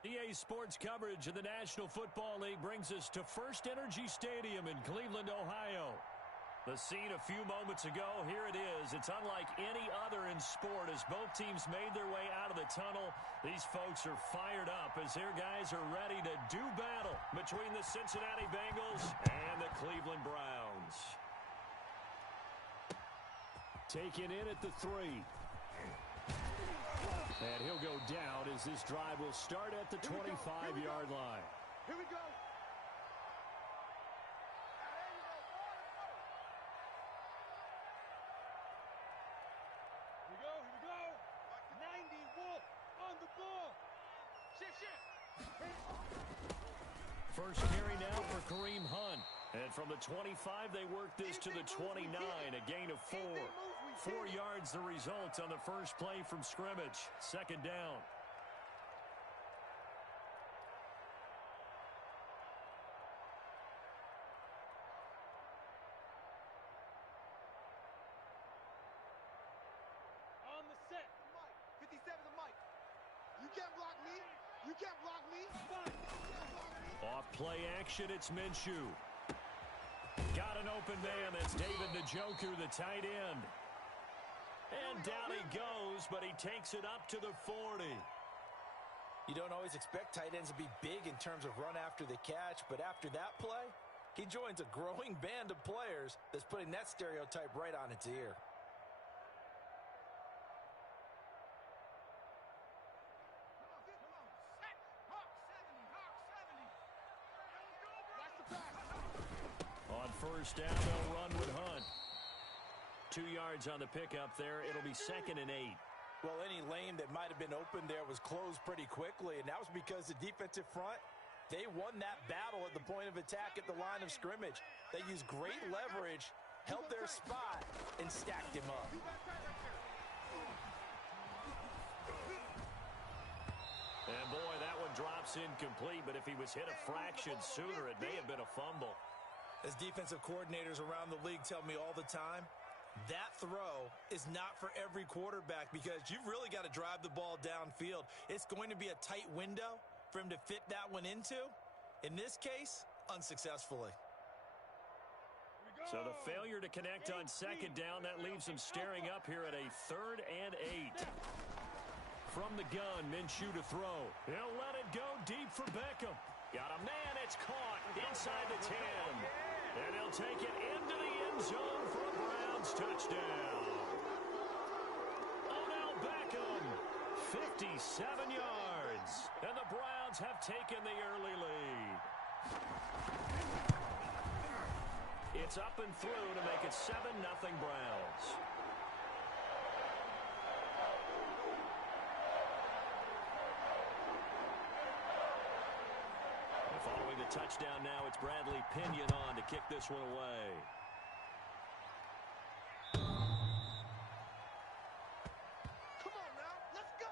EA Sports coverage of the National Football League brings us to First Energy Stadium in Cleveland, Ohio. The scene a few moments ago, here it is. It's unlike any other in sport as both teams made their way out of the tunnel. These folks are fired up as their guys are ready to do battle between the Cincinnati Bengals and the Cleveland Browns. Taken in at the 3. And he'll go down as this drive will start at the 25-yard line. Here we go. Here we go. 90 Wolf on the ball. Shift. First carry now for Kareem Hunt. And from the 25, they work this to the 29, a gain of 4. 4 yards the result on the first play from scrimmage. Second down. On the set. Mike. 57 to Mike. You can't block me. You can't block me. Off play action, it's Minshew. Got an open man. That's David Njoku, the tight end. And down he goes, but he takes it up to the 40. You don't always expect tight ends to be big in terms of run after the catch, but after that play, he joins a growing band of players that's putting that stereotype right on its ear. On first down, they'll run with Hunt. 2 yards on the pickup there. It'll be 2nd and 8. Well, any lane that might have been open there was closed pretty quickly, and that was because the defensive front, they won that battle at the point of attack at the line of scrimmage. They used great leverage, held their spot, and stacked him up. And boy, that one drops incomplete, but if he was hit a fraction sooner, it may have been a fumble. As defensive coordinators around the league tell me all the time, that throw is not for every quarterback because you've really got to drive the ball downfield. It's going to be a tight window for him to fit that one into. In this case, unsuccessfully. So the failure to connect on second down, that leaves him staring up here at a 3rd and 8. From the gun, Minshew to throw. He'll let it go deep for Beckham. Got a man, it's caught inside the 10. And he'll take it into the end zone for a Browns touchdown. Odell Beckham, 57 yards. And the Browns have taken the early lead. It's up and through to make it 7-0 Browns. Following the touchdown now, it's Bradley Pinion on to kick this one away. Come on now, let's go.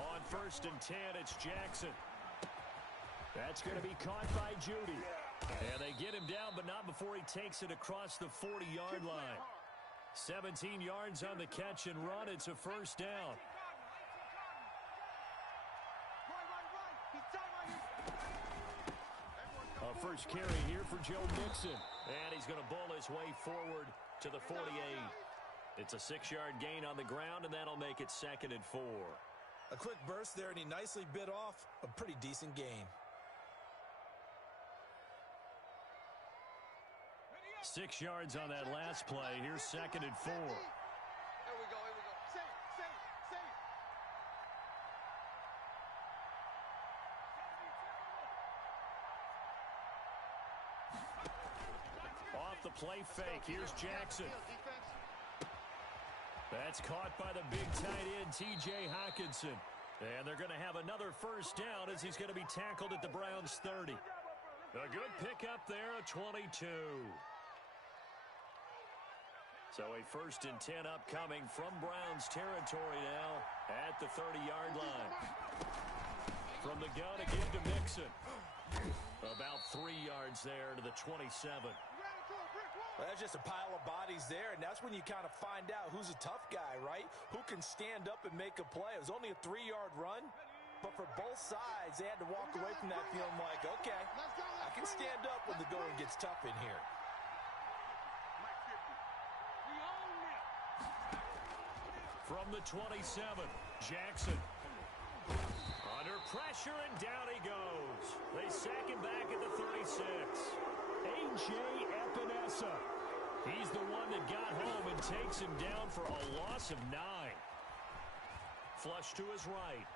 On 1st and 10, it's Jackson. That's going to be caught by Judy. And they get him down, but not before he takes it across the 40-yard line. 17 yards on the catch and run. It's a first down. A first carry here for Joe Mixon. And he's going to bull his way forward to the 48. It's a 6-yard gain on the ground, and that'll make it 2nd and 4. A quick burst there, and he nicely bit off a pretty decent gain. 6 yards on that last play. Here's 2nd and 4. Here we go. Save. Off the play fake. Here's Jackson. That's caught by the big tight end, T.J. Hockenson. And they're going to have another first down as he's going to be tackled at the Browns' 30. A good pickup there, a 22. So a 1st and 10 upcoming from Browns territory now at the 30-yard line. From the gun, a give to Mixon. About 3 yards there to the 27. Well, that's just a pile of bodies there, and that's when you kind of find out who's a tough guy, right? Who can stand up and make a play. It was only a 3-yard run, but for both sides, they had to walk away from that feeling like, okay, I can stand up when the going gets tough in here. From the 27, Jackson. Under pressure, and down he goes. They sack him back at the 36. A.J. Epinesa. He's the one that got home and takes him down for a loss of 9. Flush to his right.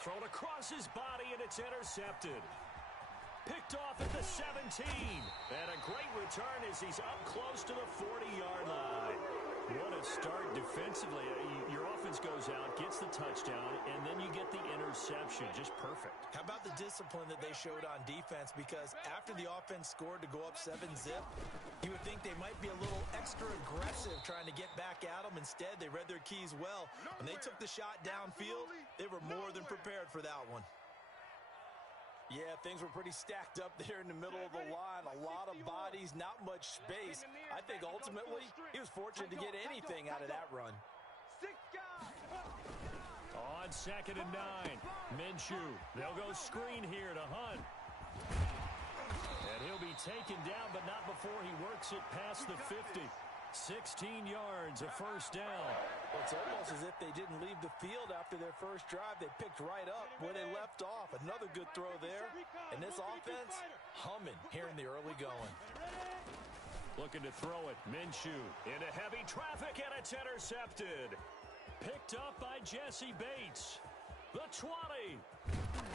Thrown across his body, and it's intercepted. Picked off at the 17. And a great return as he's up close to the 40-yard line. What a start defensively. Your offense goes out, gets the touchdown, and then you get the interception. Just perfect. How about the discipline that they showed on defense? Because after the offense scored to go up 7-zip, you would think they might be a little extra aggressive trying to get back at them. Instead, they read their keys well. When they took the shot downfield, they were more than prepared for that one. Yeah, things were pretty stacked up there in the middle of the line. A lot of bodies, not much space. I think ultimately he was fortunate to get anything out of that run. On 2nd and 9, Minshew. They'll go screen here to Hunt. And he'll be taken down, but not before he works it past the 50. 16 yards, a first down. Well, it's almost as if they didn't leave the field after their first drive. They picked right up where they left off. Another good throw there. And this offense, humming here in the early going. Looking to throw it. Minshew into heavy traffic, and it's intercepted. Picked up by Jesse Bates. The 20.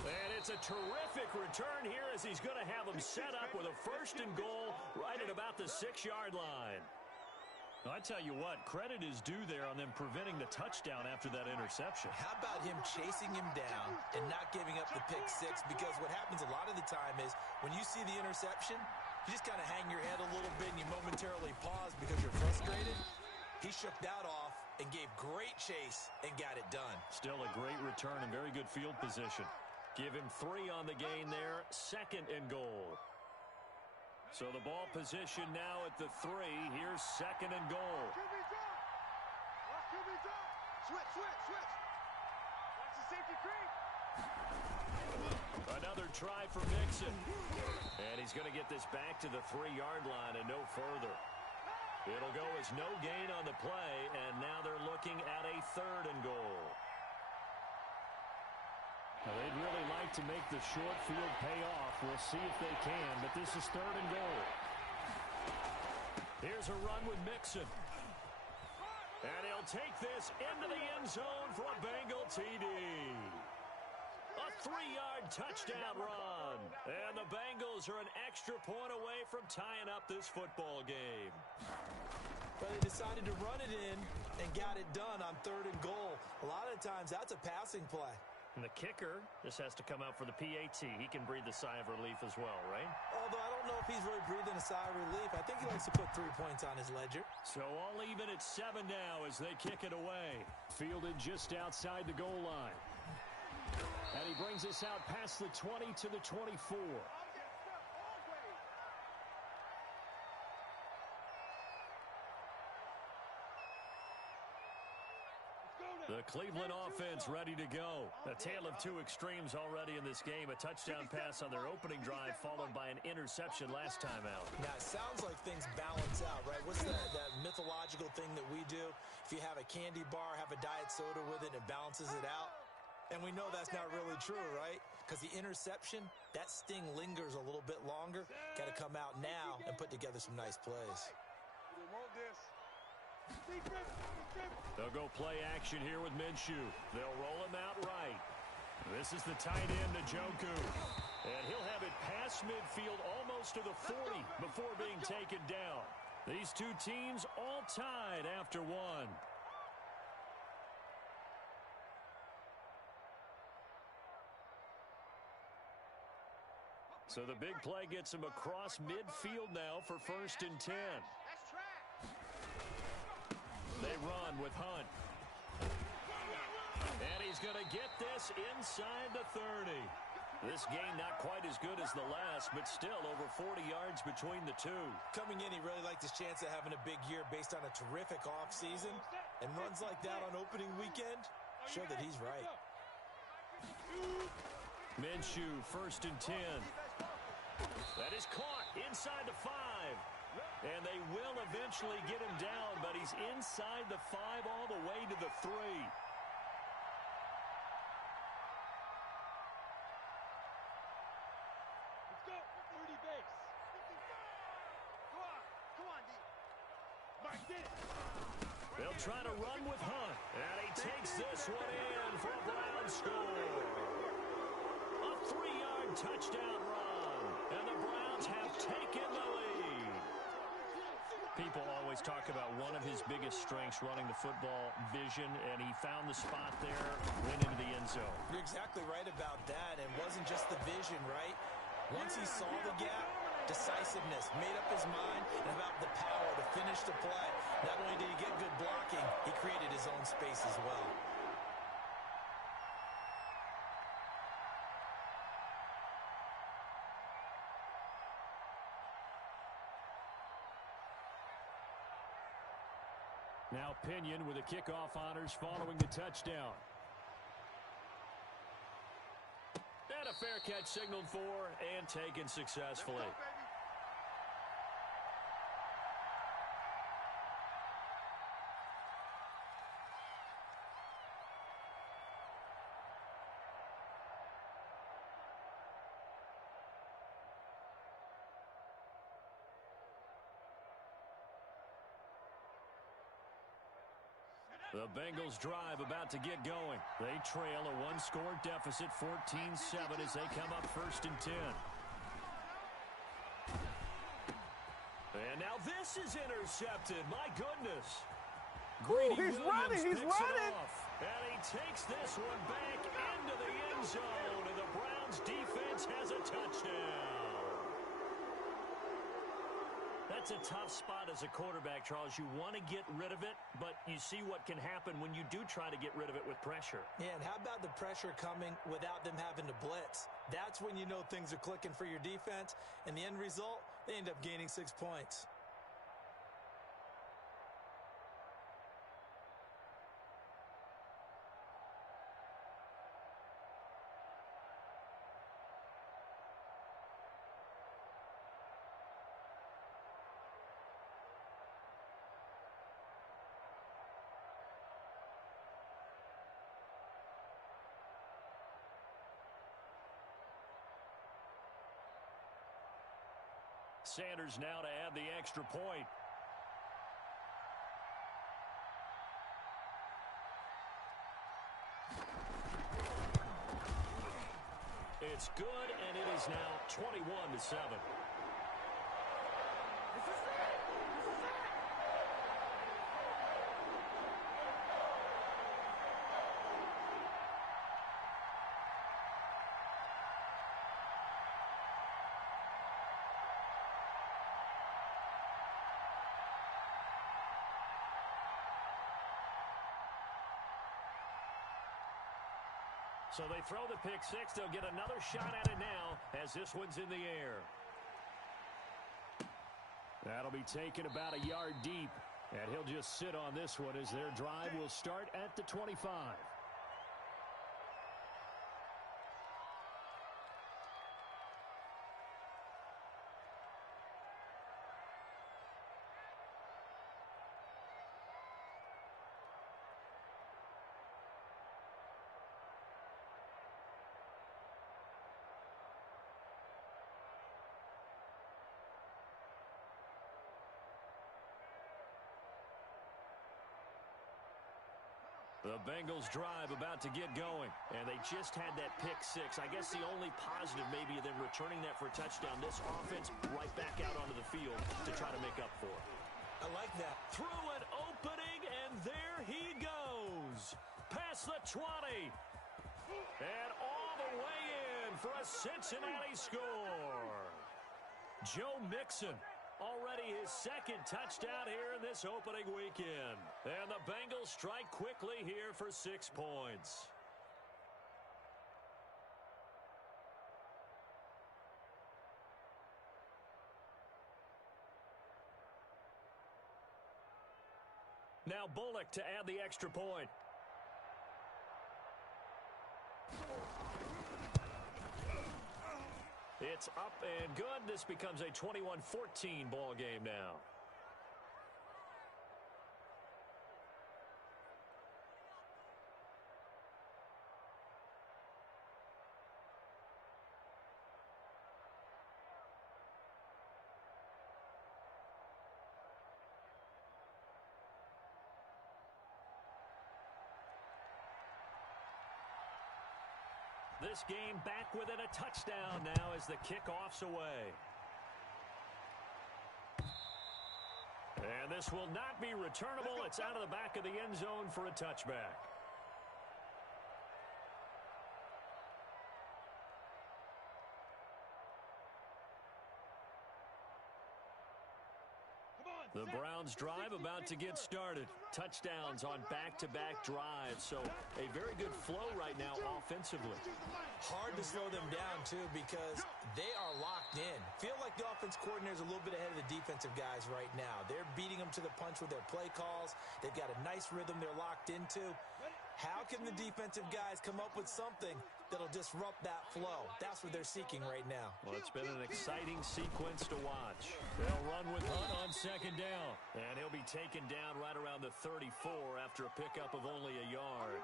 And it's a terrific return here as he's going to have them set up with a 1st and goal right at about the 6-yard line. I tell you what, credit is due there on them preventing the touchdown after that interception. How about him chasing him down and not giving up the pick 6? Because what happens a lot of the time is when you see the interception, you just kind of hang your head a little bit and you momentarily pause because you're frustrated. He shook that off and gave great chase and got it done. Still a great return and very good field position. Give him 3 on the gain there, 2nd and goal. So the ball position now at the 3. Here's 2nd and goal. Switch. Watch the safety creep. Another try for Mixon. And he's going to get this back to the 3-yard line and no further. It'll go as no gain on the play, and now they're looking at a 3rd and goal. Now, they'd really like to make the short field pay off. We'll see if they can, but this is 3rd and goal. Here's a run with Mixon. And he'll take this into the end zone for a Bengal TD. A 3-yard touchdown run. And the Bengals are an extra point away from tying up this football game. But they decided to run it in and got it done on 3rd and goal. A lot of times that's a passing play. And the kicker just has to come out for the PAT. He can breathe a sigh of relief as well, right? Although I don't know if he's really breathing a sigh of relief. I think he likes to put 3 points on his ledger. So all even at 7 now as they kick it away. Fielded just outside the goal line. And he brings us out past the 20 to the 24. The Cleveland offense ready to go. A tale of 2 extremes already in this game. A touchdown pass on their opening drive followed by an interception last time out. Now, it sounds like things balance out, right? What's that mythological thing that we do? If you have a candy bar, have a diet soda with it, and it balances it out. And we know that's not really true, right? Because the interception, that sting lingers a little bit longer. Got to come out now and put together some nice plays. They'll go play action here with Minshew. They'll roll him out right. This is the tight end, Njoku. And he'll have it past midfield almost to the 40 before being taken down. These two teams all tied after one. So the big play gets him across midfield now for 1st and 10. They run with Hunt. And he's going to get this inside the 30. This game not quite as good as the last, but still over 40 yards between the two. Coming in, he really liked his chance of having a big year based on a terrific offseason. And runs like that on opening weekend show that he's right. Minshew, 1st and 10. That is caught inside the 5. And they will eventually get him down, but he's inside the 5 all the way to the 3. Let's go. 30 base. Come on, D. Mike did it. They'll try to run with Hunt. And he takes this one in for a Browns score. A 3-yard touchdown run. And the Browns have taken the lead. People always talk about one of his biggest strengths running the football, vision, and he found the spot there, went into the end zone. You're exactly right about that. And it wasn't just the vision, right? Once he saw the gap, decisiveness, made up his mind, and about the power to finish the play. Not only did he get good blocking, he created his own space as well. Now Pinion with the kickoff honors following the touchdown. And a fair catch signaled for and taken successfully. The Bengals drive about to get going. They trail a one-score deficit, 14-7, as they come up 1st and 10. And now this is intercepted. My goodness. Ooh, he's running. He's running. And he takes this one back into the end zone. And the Browns defense has a touchdown. That's a tough spot as a quarterback, Charles. You want to get rid of it, but you see what can happen when you do try to get rid of it with pressure. Yeah, and how about the pressure coming without them having to blitz? That's when you know things are clicking for your defense, and the end result, they end up gaining 6 points. Sanders now to add the extra point. It's good, and it is now 21-7. So they throw the pick six. They'll get another shot at it now as this one's in the air. That'll be taken about a yard deep. And he'll just sit on this one as their drive will start at the 25. The Bengals drive about to get going, and they just had that pick six. I guess the only positive maybe of them returning that for a touchdown. This offense right back out onto the field to try to make up for it. I like that. Through an opening, and there he goes. Past the 20. And all the way in for a Cincinnati score. Joe Mixon, already his second touchdown here in this opening weekend. And the Bengals strike quickly here for 6 points. Now Bullock to add the extra point. It's up and good. This becomes a 21-14 ball game now. This game back within a touchdown now as the kickoff's away. And this will not be returnable. It's out of the back of the end zone for a touchback. The Browns drive about to get started. Touchdowns on back-to-back drives, so a very good flow right now offensively. Hard to slow them down, too, because they are locked in. Feel like the offense coordinator is a little bit ahead of the defensive guys right now. They're beating them to the punch with their play calls. They've got a nice rhythm they're locked into. How can the defensive guys come up with something that'll disrupt that flow? That's what they're seeking right now. Well, it's been an exciting sequence to watch. They'll run with Hunt on second down. And he'll be taken down right around the 34 after a pickup of only a yard.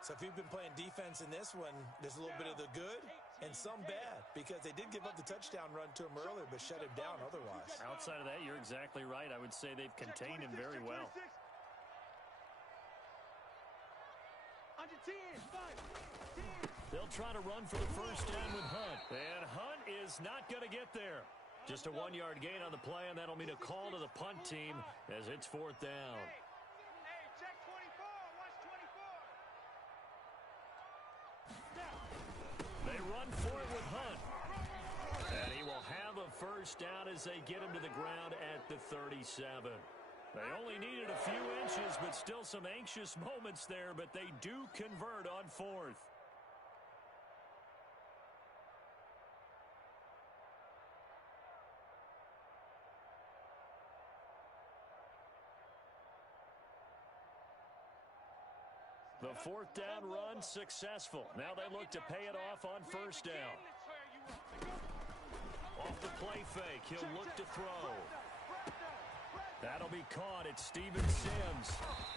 So if you've been playing defense in this one, there's a little bit of the good and some bad, because they did give up the touchdown run to him earlier, but shut him down otherwise. Outside of that, you're exactly right. I would say they've contained him very well. They'll try to run for the first down with Hunt. And Hunt is not going to get there. Just a 1-yard gain on the play, and that'll mean a call to the punt team as it's 4th down. Hey, check 24. Watch 24. They run for it with Hunt. And he will have a first down as they get him to the ground at the 37. They only needed a few inches, but still some anxious moments there, but they do convert on 4th. The 4th down run successful. Now they look to pay it off on first down. Off the play fake, he'll look to throw. That'll be caught. It's Steven Sims.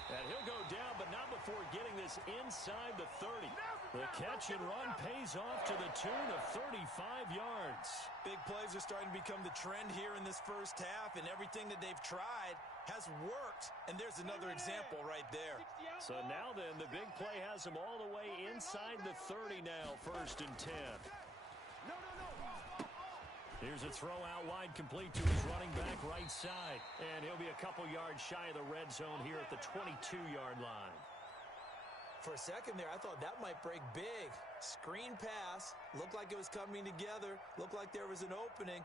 And he'll go down, but not before getting this inside the 30. The catch and run pays off to the tune of 35 yards. Big plays are starting to become the trend here in this first half, and everything that they've tried has worked. And there's another example right there. So now then, the big play has them all the way inside the 30 now, 1st and 10. Here's a throw out wide, complete to his running back right side. And he'll be a couple yards shy of the red zone here at the 22-yard line. For a second there, I thought that might break big. Screen pass. Looked like it was coming together. Looked like there was an opening.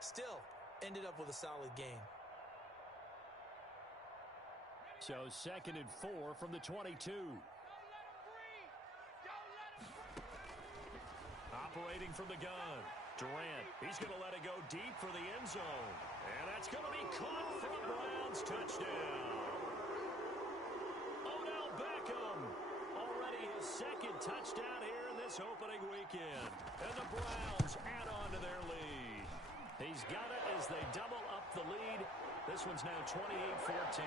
Still, ended up with a solid gain. So 2nd and 4 from the 22. Operating from the gun. Durant, he's going to let it go deep for the end zone. And that's going to be caught for a Browns touchdown. Odell Beckham, already his 2nd touchdown here in this opening weekend. And the Browns add on to their lead. He's got it as they double up the lead. This one's now 28-14.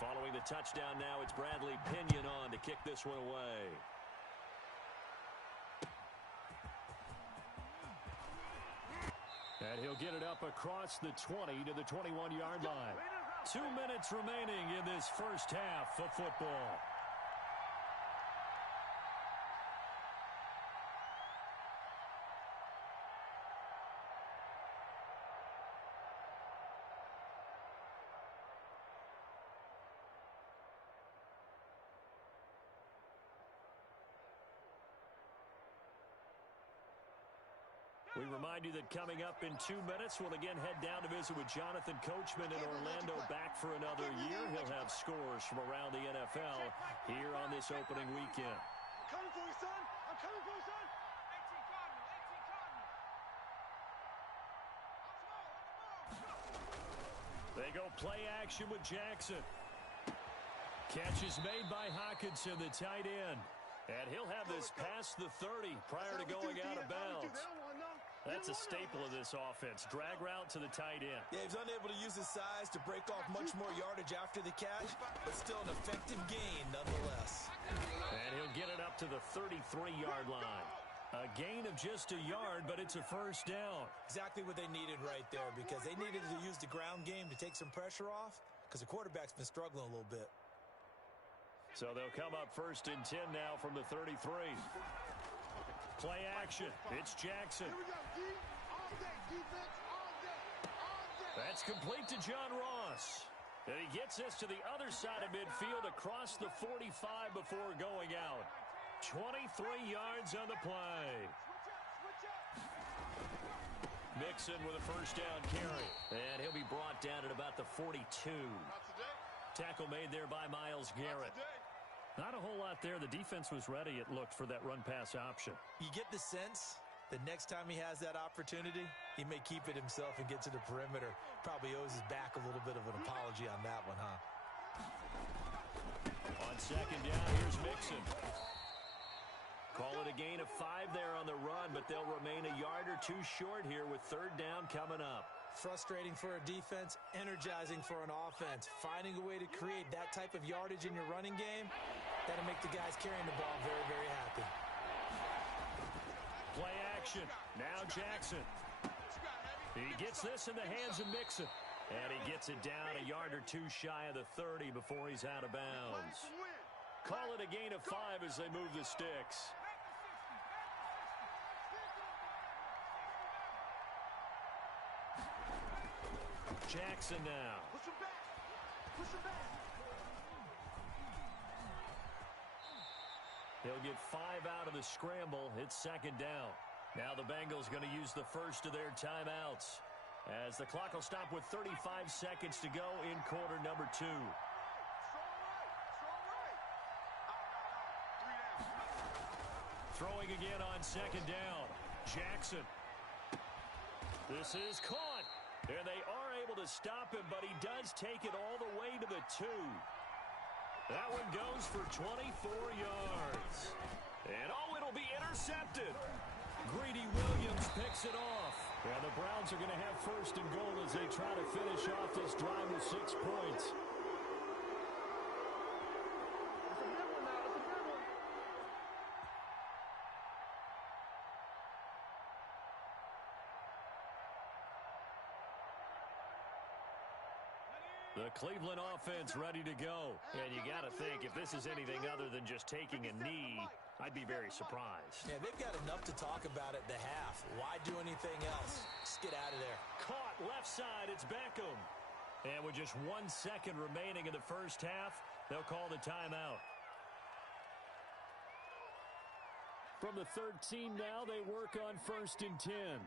Following the touchdown now, it's Bradley Pinion on to kick this one away. And he'll get it up across the 20 to the 21-yard line. 2 minutes remaining in this first half of football. We remind you that coming up in 2 minutes, we'll again head down to visit with Jonathan Coachman in Orlando, back for another year. He'll have scores from around the NFL here on this opening weekend. I'm coming for you, son. I'm coming for you, son. 18 Cardinal, 18 Cardinal. They go play action with Jackson. Catch is made by Hawkinson, the tight end. And he'll have this past the 30 prior to going out of bounds. That's a staple of this offense. Drag route to the tight end. Yeah, he's unable to use his size to break off much more yardage after the catch, but still an effective gain nonetheless. And he'll get it up to the 33-yard line. A gain of just a yard, but it's a first down. Exactly what they needed right there, because they needed to use the ground game to take some pressure off, because the quarterback's been struggling a little bit. So they'll come up 1st and 10 now from the 33. Play action. It's Jackson. Here we go, D. All day, defense, all day, all day. That's complete to John Ross. And he gets this to the other side of midfield across the 45 before going out. 23 yards on the play. Switch up. Mixon with a first down carry. And he'll be brought down at about the 42. Tackle made there by Myles Garrett. Not a whole lot there. The defense was ready, it looked, for that run-pass option. You get the sense that next time he has that opportunity, he may keep it himself and get to the perimeter. Probably owes his back a little bit of an apology on that one, huh? On 2nd down, here's Mixon. Call it a gain of 5 there on the run, but they'll remain a yard or 2 short here with 3rd down coming up. Frustrating for a defense, energizing for an offense. Finding a way to create that type of yardage in your running game, that'll make the guys carrying the ball very, very happy. Play action. Now Jackson. He gets this in the hands of Mixon. And he gets it down a yard or 2 shy of the 30 before he's out of bounds. Call it a gain of 5 as they move the sticks. Jackson now. Push him back. Push him back. He'll get 5 out of the scramble. It's 2nd down. Now the Bengals going to use the first of their timeouts, as the clock will stop with 35 seconds to go in quarter number 2. Strong right. Throwing again on 2nd down. Jackson. This is caught. And they are able to stop him, but he does take it all the way to the 2. That one goes for 24 yards. And it'll be intercepted. Greedy Williams picks it off. And the Browns are going to have 1st and goal as they try to finish off this drive with 6 points. The Cleveland offense ready to go. And you got to think, if this is anything other than just taking a knee, I'd be very surprised. Yeah, they've got enough to talk about at the half. Why do anything else? Just get out of there. Caught left side, it's Beckham. And with just 1 second remaining in the first half, they'll call the timeout. From the 13 now, they work on 1st and 10.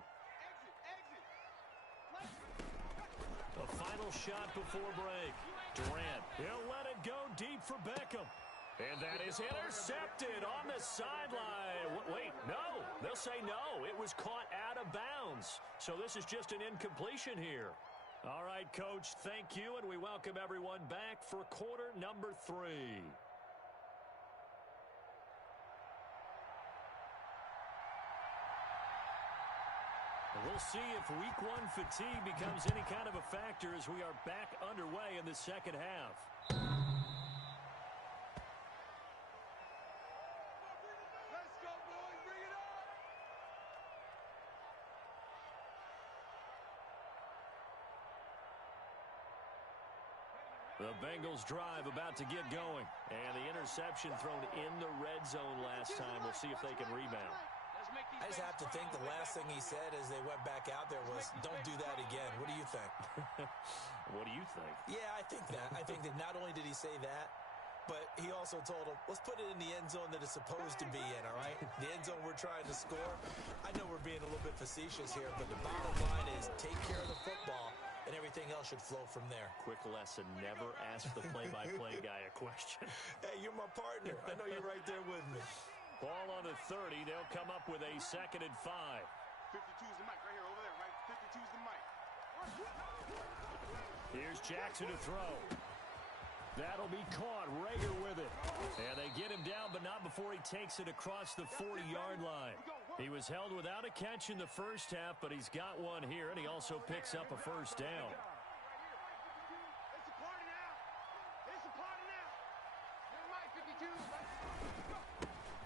A final shot before break. Durant, he'll let it go deep for Beckham. And that is intercepted on the sideline. Wait, no. They'll say no. It was caught out of bounds. So this is just an incompletion here. All right, Coach, thank you, and we welcome everyone back for quarter number 3. We'll see if Week 1 fatigue becomes any kind of a factor as we are back underway in the second half. The Bengals drive about to get going. And the interception thrown in the red zone last time. We'll see if they can rebound. I just have to think the last thing he said as they went back out there was, don't do that again. What do you think? What do you think? Yeah, I think that. I think that not only did he say that, but he also told him, let's put it in the end zone that it's supposed to be in, all right? The end zone we're trying to score. I know we're being a little bit facetious here, but the bottom line is take care of the football, and everything else should flow from there. Quick lesson, never ask the play-by-play guy a question. Hey, you're my partner. I know you're right there with me. Ball on the 30. They'll come up with a 2nd and 5. 52's the mic right here, over there, right? 52's the mic. Here's Jackson to throw. That'll be caught. Rager with it. And they get him down, but not before he takes it across the 40-yard line. He was held without a catch in the first half, but he's got one here, and he also picks up a first down. It's a party now. It's a party now. Never mind, 52.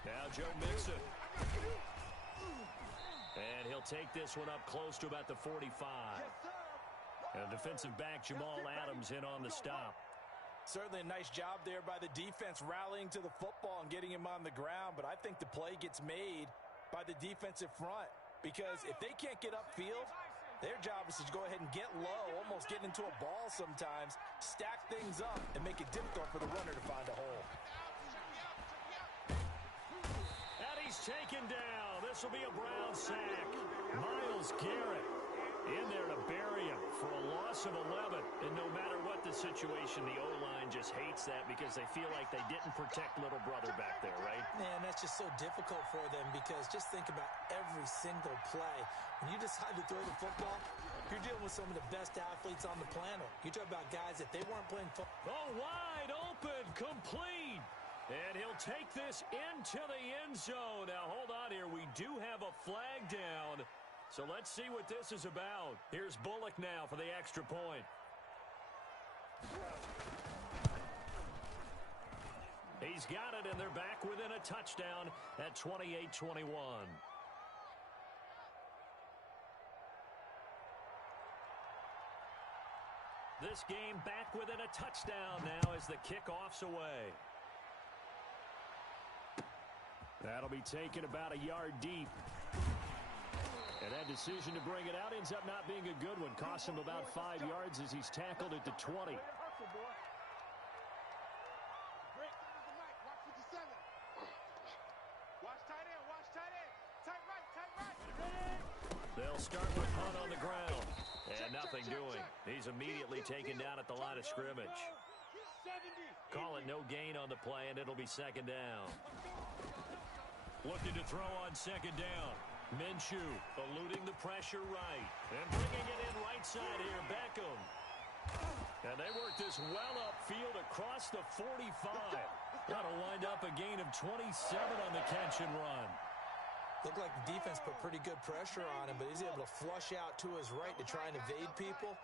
Now Joe Mixon. And he'll take this one up close to about the 45. And defensive back Jamal Adams in on the stop. Certainly a nice job there by the defense rallying to the football and getting him on the ground, but I think the play gets made by the defensive front because if they can't get upfield, their job is to go ahead and get low, almost get into a ball sometimes, stack things up, and make it difficult for the runner to find a hole. And he's taken down. This will be a Brown sack. Myles Garrett in there to bury him for a loss of 11. And no matter what the situation, the O-line just hates that because they feel like they didn't protect little brother back there, right? Man, that's just so difficult for them because just think about every single play. When you decide to throw the football, you're dealing with some of the best athletes on the planet. You talk about guys that they weren't playing football. Oh, wide open, complete. And he'll take this into the end zone. Now, hold on here. We do have a flag down. So let's see what this is about. Here's Bullock now for the extra point. He's got it, and they're back within a touchdown at 28-21. This game back within a touchdown now as the kickoff's away. That'll be taken about a yard deep. And that decision to bring it out ends up not being a good one. Costs him about 5 yards as he's tackled at the 20. They'll start with punt on the ground. And nothing doing. He's immediately taken down at the line of scrimmage. Call it no gain on the play, and it'll be 2nd down. Looking to throw on 2nd down. Minshew eluding the pressure right. And bringing it in right side here, Beckham. And they work this well upfield across the 45. That'll wind up a gain of 27 on the catch and run. Looked like the defense put pretty good pressure on him, but he's able to flush out to his right to try and evade people.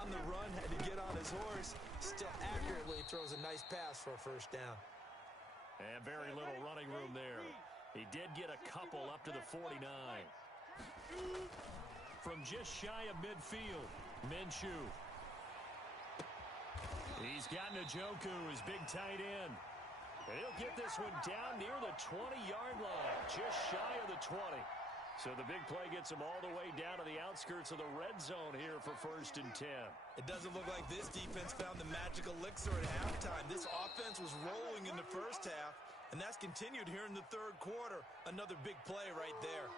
On the run, had to get on his horse. Still accurately throws a nice pass for a first down. And very little running room there. He did get a couple up to the 49. From just shy of midfield, Minshew. He's got Njoku, his big tight end. And he'll get this one down near the 20-yard line, just shy of the 20. So the big play gets him all the way down to the outskirts of the red zone here for 1st and 10. It doesn't look like this defense found the magic elixir at halftime. This offense was rolling in the first half, and that's continued here in the 3rd quarter. Another big play right there.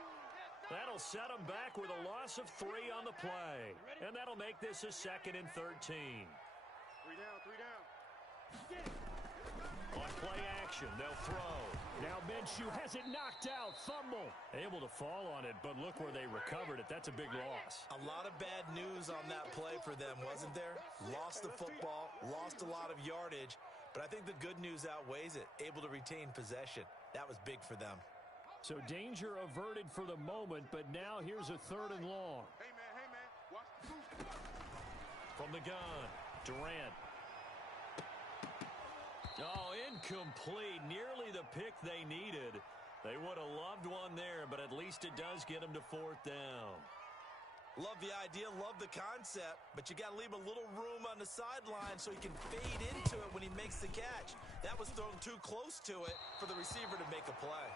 That'll set them back with a loss of 3 on the play. And that'll make this a 2nd and 13. 3 down, 3 down. On play action, they'll throw. Now Minshew has it knocked out. Fumble. Able to fall on it, but look where they recovered it. That's a big loss. A lot of bad news on that play for them, wasn't there? Lost the football, lost a lot of yardage, but I think the good news outweighs it. Able to retain possession. That was big for them. So danger averted for the moment, but now here's a 3rd and long. Hey, man, watch the boost. From the gun, Durant. Oh, incomplete. Nearly the pick they needed. They would have loved one there, but at least it does get them to 4th down. Love the idea, love the concept, but you got to leave a little room on the sideline so he can fade into it when he makes the catch. That was thrown too close to it for the receiver to make a play.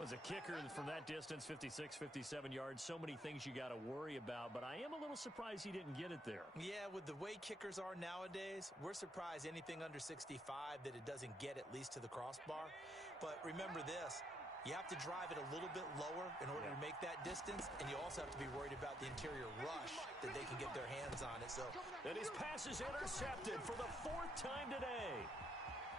Was a kicker from that distance, 56, 57 yards. So many things you got to worry about, but I am a little surprised he didn't get it there. Yeah, with the way kickers are nowadays, we're surprised anything under 65 that it doesn't get at least to the crossbar. But remember this. You have to drive it a little bit lower in order to make that distance, and you also have to be worried about the interior rush that they can get their hands on it. And his pass is intercepted for the 4th time today.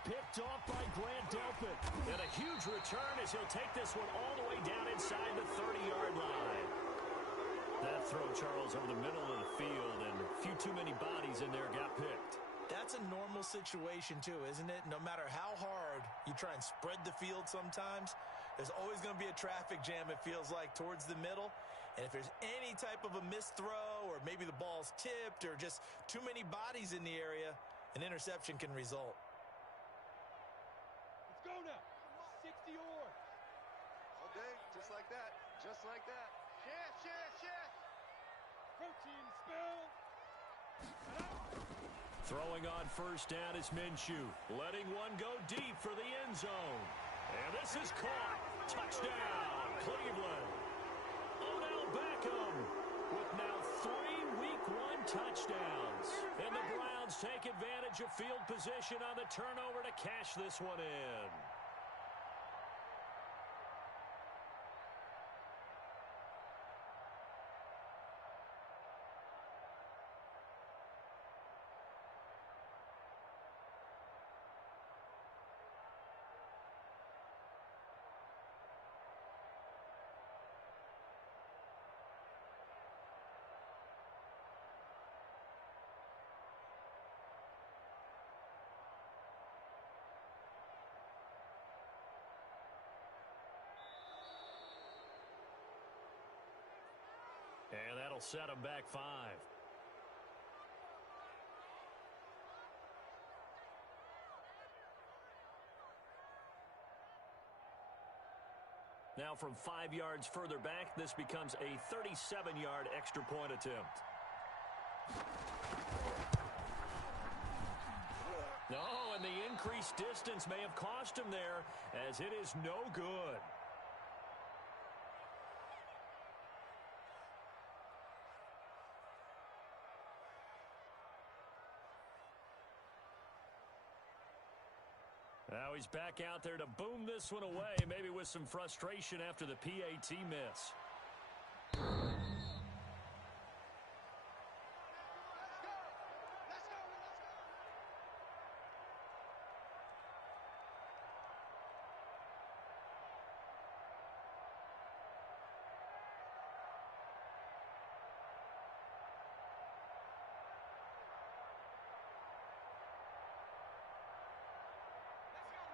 Picked off by Grant Delpit. And a huge return as he'll take this one all the way down inside the 30-yard line. That throw, Charles, over the middle of the field, and a few too many bodies in there got picked. That's a normal situation, too, isn't it? No matter how hard you try and spread the field sometimes, there's always going to be a traffic jam, it feels like, towards the middle. And if there's any type of a missed throw or maybe the ball's tipped or just too many bodies in the area, an interception can result. Let's go now. 60 yards. All day, just like that. Just like that. Share. Protein spill. Throwing on first down is Minshew. Letting one go deep for the end zone. And this is caught. Touchdown, Cleveland. Odell Beckham with now 3 Week 1 touchdowns. And the Browns take advantage of field position on the turnover to cash this one in. And that'll set them back 5. Now from 5 yards further back, this becomes a 37-yard extra point attempt. Oh, and the increased distance may have cost him there, as it is no good. Now he's back out there to boom this one away, maybe with some frustration after the PAT miss.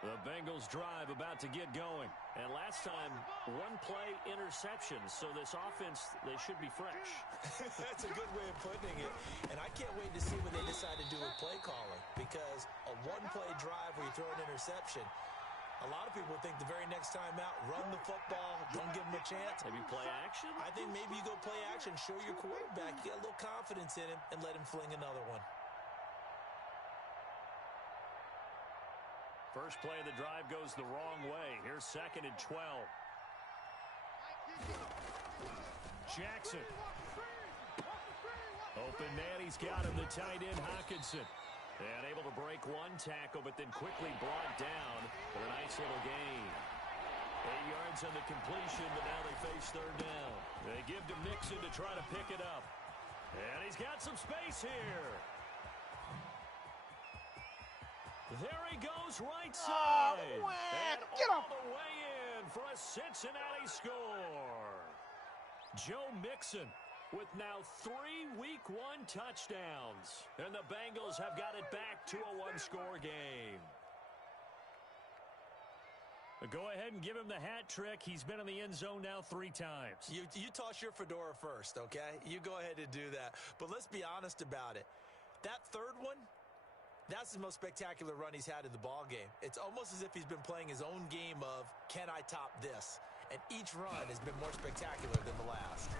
The Bengals drive about to get going. And last time, 1-play interception. So this offense, they should be fresh. That's a good way of putting it. And I can't wait to see what they decide to do with play calling. Because a 1-play drive where you throw an interception, a lot of people think the very next time out, run the football, don't give them a chance. Maybe play action? I think maybe you go play action, show your quarterback, you get a little confidence in him, and let him fling another one. First play of the drive goes the wrong way. Here's 2nd and 12. Jackson. Open man, he's got him, the tight end Hockenson. And able to break one tackle, but then quickly brought down for a nice little gain. 8 yards on the completion, but now they face 3rd down. They give to Mixon to try to pick it up. And he's got some space here. There he goes, right side. Oh, and get all him. the way in for a Cincinnati score. Joe Mixon with now 3 Week 1 touchdowns. And the Bengals have got it back to a 1-score game. Go ahead and give him the hat trick. He's been in the end zone now 3 times. You toss your fedora first, okay? You go ahead and do that. But let's be honest about it. That 3rd one, that's the most spectacular run he's had in the ballgame. It's almost as if he's been playing his own game of, can I top this? And each run has been more spectacular than the last.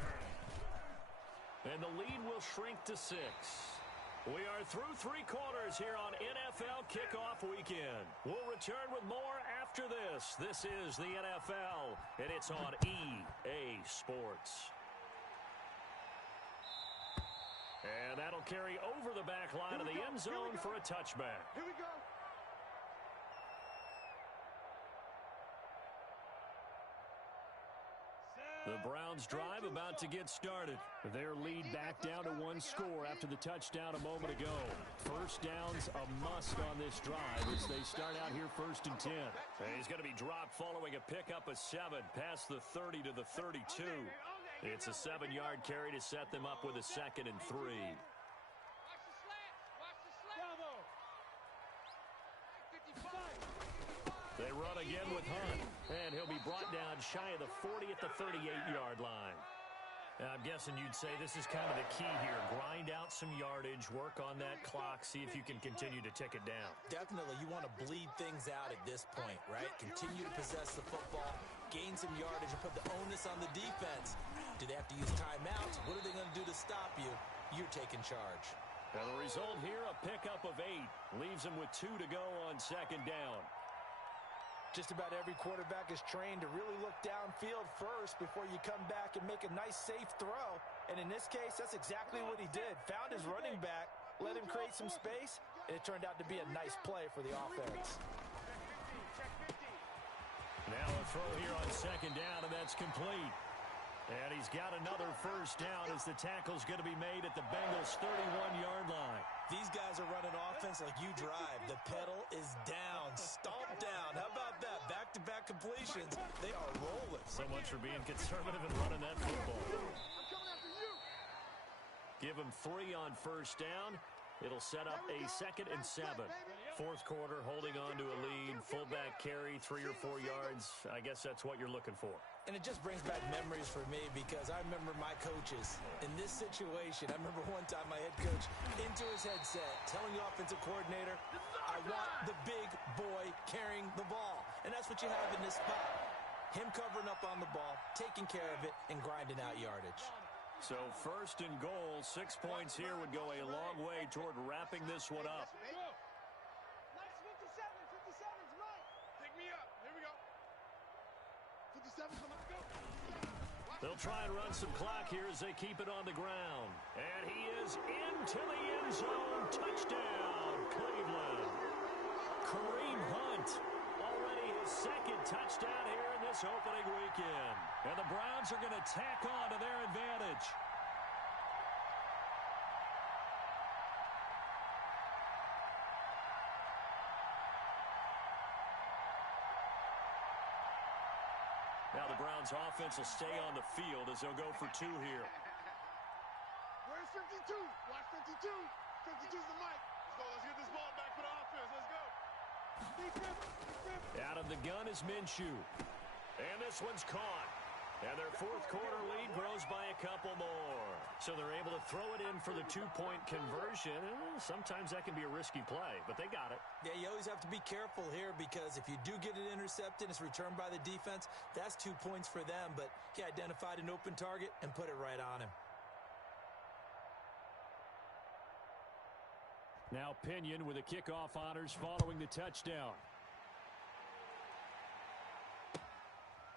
and the lead will shrink to 6. We are through 3 quarters here on NFL Kickoff Weekend. We'll return with more after this. This is the NFL, and it's on EA Sports. And that'll carry over the back line of the end zone for a touchback. Here we go. The Browns drive about to get started. Their lead back down to 1 score after the touchdown a moment ago. First down's a must on this drive as they start out here 1st and 10. He's going to be dropped following a pickup of 7 past the 30 to the 32. It's a 7-yard carry to set them up with a 2nd and 3. They run again with Hunt, and he'll be brought down shy of the 40 at the 38-yard line. I'm guessing you'd say this is kind of the key here. Grind out some yardage, work on that clock, see if you can continue to tick it down. Definitely, you want to bleed things out at this point, right? Continue to possess the football, gain some yardage, and put the onus on the defense. Do they have to use timeouts? What are they going to do to stop you? You're taking charge. And the result here, a pickup of 8. Leaves them with 2 to go on 2nd down. Just about every quarterback is trained to really look downfield first before you come back and make a nice, safe throw. And in this case, that's exactly what he did. Found his running back, let him create some space, and it turned out to be a nice play for the offense. Now a throw here on 2nd down, and that's complete. And he's got another first down as the tackle's going to be made at the Bengals' 31-yard line. These guys are running offense like you drive. The pedal is down, stomp down. How about that? Back-to-back completions. They are rolling. So much for being conservative and running that football. Give him 3 on first down. It'll set up a 2nd and 7. 4th quarter, holding on to a lead. Fullback carry, 3 or 4 yards. I guess that's what you're looking for. And it just brings back memories for me because I remember my coaches. In this situation, I remember one time my head coach into his headset telling the offensive coordinator, I want the big boy carrying the ball. And that's what you have in this spot. Him covering up on the ball, taking care of it, and grinding out yardage. So 1st and goal, 6 points here would go a long way toward wrapping this one up. They'll try and run some clock here as they keep it on the ground. And he is into the end zone. Touchdown, Cleveland. Kareem Hunt, already his 2nd touchdown here in this opening weekend. And the Browns are going to tack on to their advantage. Now the Browns offense will stay on the field as they'll go for 2 here. Where's 52? Watch 52. 52's the mic. Let's go. Let's get this ball back for the offense. Let's go. Out of the gun is Minshew. And this one's caught. And their 4th quarter lead grows by a couple more. So they're able to throw it in for the 2-point conversion. Sometimes that can be a risky play, but they got it. Yeah, you always have to be careful here because if you do get it intercepted, it's returned by the defense. That's 2 points for them, but he identified an open target and put it right on him. Now Pinion with the kickoff honors following the touchdown.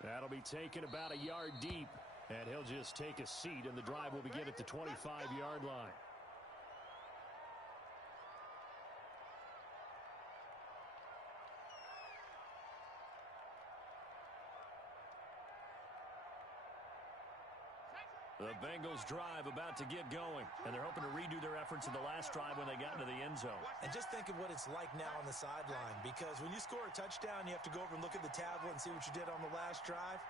That'll be taken about a yard deep, and he'll just take a seat, and the drive will begin at the 25-yard line. The Bengals drive about to get going, and they're hoping to redo their efforts in the last drive when they got into the end zone. And just think of what it's like now on the sideline, because when you score a touchdown, you have to go over and look at the tablet and see what you did on the last drive.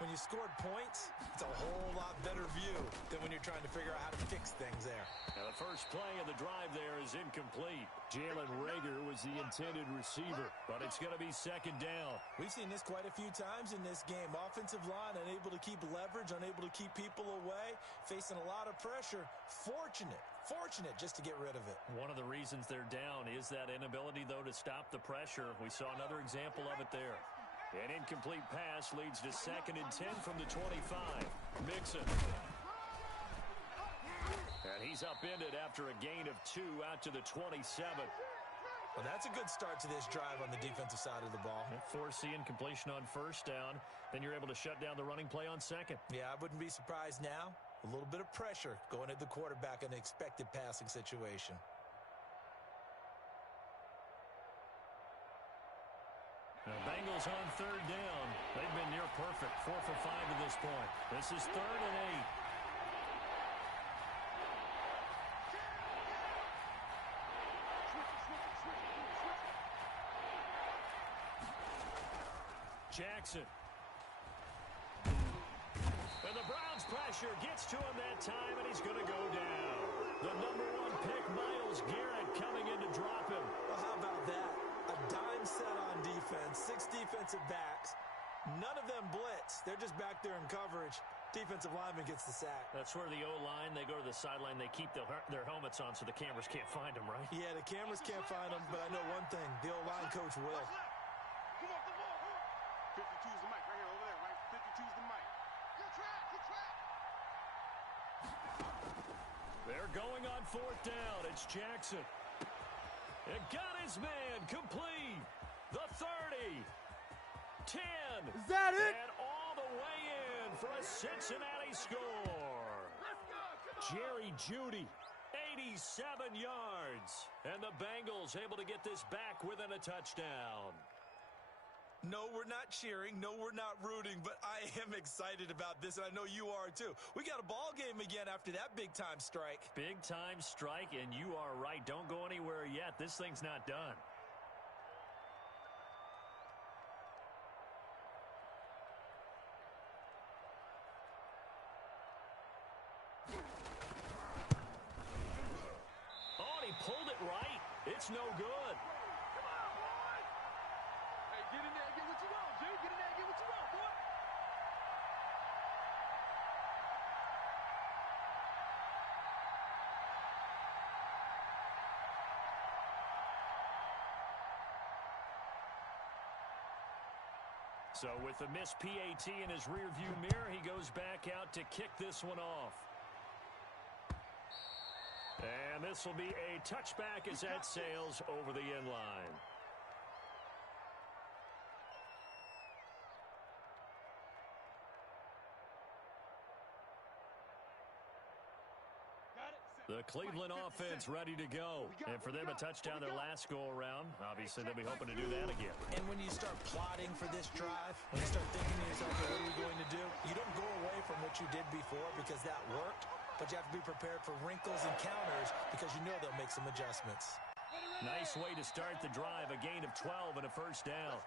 When you scored points, it's a whole lot better view than when you're trying to figure out how to fix things there. Now the first play of the drive there is incomplete. Jalen Reagor was the intended receiver, but it's going to be 2nd down. We've seen this quite a few times in this game. Offensive line unable to keep leverage, unable to keep people away, facing a lot of pressure. Fortunate just to get rid of it. One of the reasons they're down is that inability, though, to stop the pressure. We saw another example of it there. An incomplete pass leads to 2nd and 10 from the 25. Mixon. is upended after a gain of 2 out to the 27. Well, that's a good start to this drive on the defensive side of the ball. Force the incompletion on first down. Then you're able to shut down the running play on second. Yeah, I wouldn't be surprised now. A little bit of pressure going at the quarterback in an expected passing situation. The Bengals on third down. They've been near perfect. 4 for 5 at this point. This is 3rd and 8. Jackson. And the Browns' pressure gets to him that time, and he's going to go down. The number 1 pick, Myles Garrett, coming in to drop him. Well, how about that? A dime set on defense, 6 defensive backs. None of them blitz. They're just back there in coverage. Defensive lineman gets the sack. That's where the O-line, they go to the sideline, they keep their helmets on so the cameras can't find them, right? Yeah, the cameras can't find them, but I know one thing. The O-line coach will. 52's the mic right here, over there, right? 52's the mic. Good track, good track. They're going on 4th down. It's Jackson. It got his man complete. The 30. 10. Is that it? And all the way in for a Cincinnati score. Let's go, come on. Jerry Jeudy, 87 yards. And the Bengals able to get this back within a touchdown. No, we're not cheering. No, we're not rooting, but I am excited about this, and I know you are too. We got a ball game again after that big-time strike. Big-time strike, and you are right. Don't go anywhere yet. This thing's not done. Oh, and he pulled it right. It's no good. Get in there and get what you want, G. Get in there and get what you want, boy. So with the missed PAT in his rearview mirror, he goes back out to kick this one off. And this will be a touchback as that sails over the end line. The Cleveland offense ready to go. And for them, a touchdown their last go-around. Obviously, they'll be hoping to do that again. And when you start plotting for this drive, when you start thinking to yourself, what are we going to do? You don't go away from what you did before because that worked, but you have to be prepared for wrinkles and counters because you know they'll make some adjustments. Nice way to start the drive, a gain of 12 and a first down.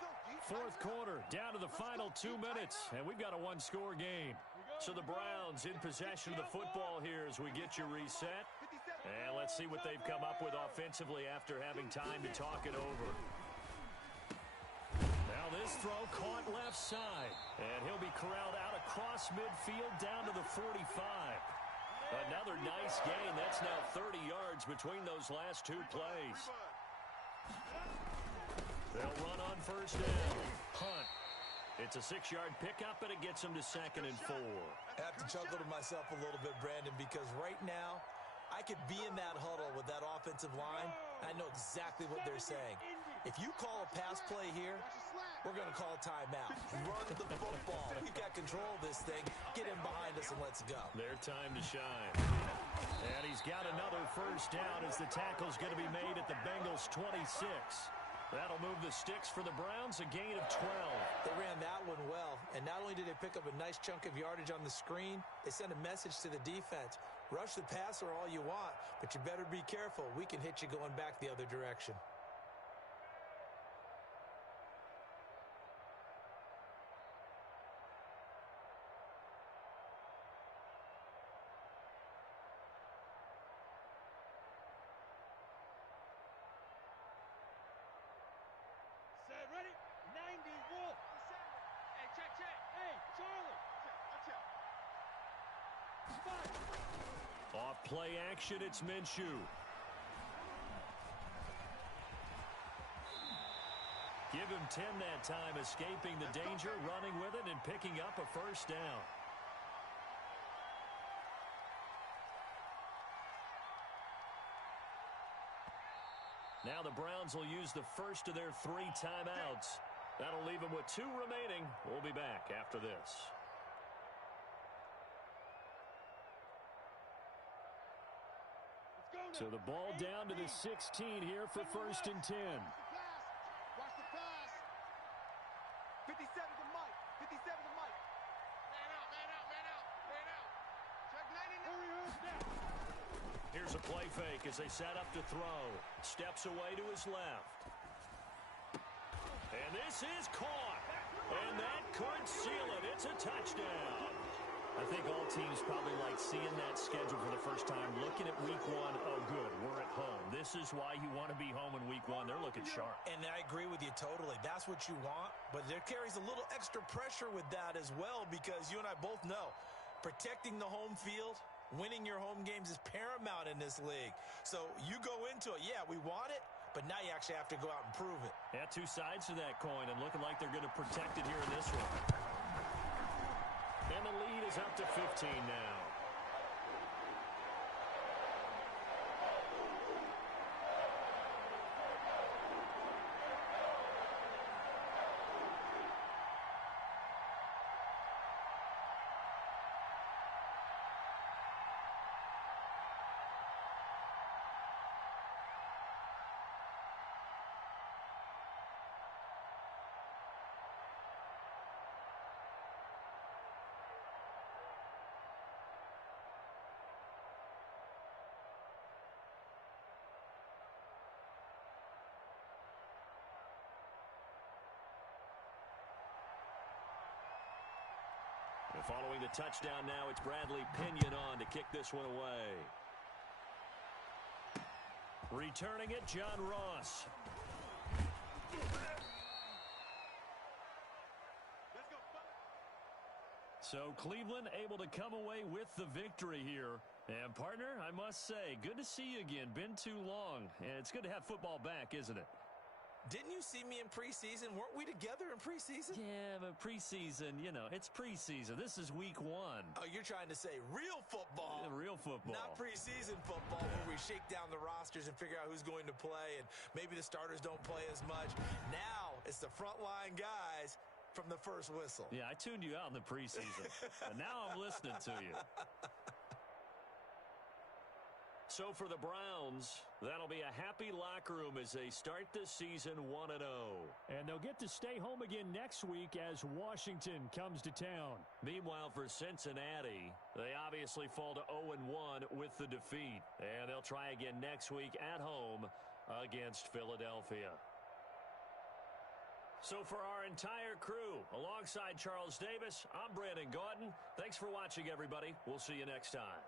4th quarter, down to the final 2 minutes, and we've got a 1-score game. So the Browns in possession of the football here as we get you reset. And let's see what they've come up with offensively after having time to talk it over. Now this throw caught left side. And he'll be corralled out across midfield down to the 45. Another nice gain. That's now 30 yards between those last 2 plays. They'll run on first down. Punt. It's a 6-yard pickup, and it gets them to 2nd and 4. I have to chuckle to myself a little bit, Brandon, because right now I could be in that huddle with that offensive line. I know exactly what they're saying. If you call a pass play here, we're going to call a timeout. Run the football. We've got control of this thing. Get in behind us and let's go. Their time to shine. And he's got another first down as the tackle's going to be made at the Bengals' 26. That'll move the sticks for the Browns, a gain of 12. They ran that one well, and not only did they pick up a nice chunk of yardage on the screen, they sent a message to the defense. Rush the passer all you want, but you better be careful. We can hit you going back the other direction. Ready? 90 Wolf. Hey, check. Hey, Charlie. Check. Off play action, it's Minshew. Give him 10 that time, escaping the danger, running with it, and picking up a first down. Now the Browns will use the first of their 3 timeouts. That'll leave them with 2 remaining. We'll be back after this. So the ball down to the 16 here for 1st and 10. Watch the pass. 57 to Mike. 57 to Mike. Man out, man out, man out, man out. Check 99. Here's a play fake as they set up to throw. Steps away to his left. And this is caught. And that could seal it. It's a touchdown. I think all teams probably like seeing that schedule for the first time, looking at week 1. Oh, good, we're at home. This is why you want to be home in week 1. They're looking sharp. And I agree with you totally. That's what you want, but there carries a little extra pressure with that as well, because you and I both know protecting the home field, winning your home games is paramount in this league. So you go into it, yeah, we want it, but now you actually have to go out and prove it. Yeah, 2 sides to that coin, and looking like they're going to protect it here in this one. And the lead is up to 15 now. And following the touchdown now, it's Bradley Pinion on to kick this one away. Returning it, John Ross. So Cleveland able to come away with the victory here. And partner, I must say, good to see you again. Been too long. And it's good to have football back, isn't it? Didn't you see me in preseason? Weren't we together in preseason? Yeah, but preseason, you know, it's preseason. This is week 1. Oh, you're trying to say real football. Real football. Not preseason football where we shake down the rosters and figure out who's going to play, and maybe the starters don't play as much. Now it's the frontline guys from the first whistle. Yeah, I tuned you out in the preseason. And now I'm listening to you. So for the Browns, that'll be a happy locker room as they start the season 1-0. And they'll get to stay home again next week as Washington comes to town. Meanwhile, for Cincinnati, they obviously fall to 0-1 with the defeat. And they'll try again next week at home against Philadelphia. So for our entire crew, alongside Charles Davis, I'm Brandon Gaudin. Thanks for watching, everybody. We'll see you next time.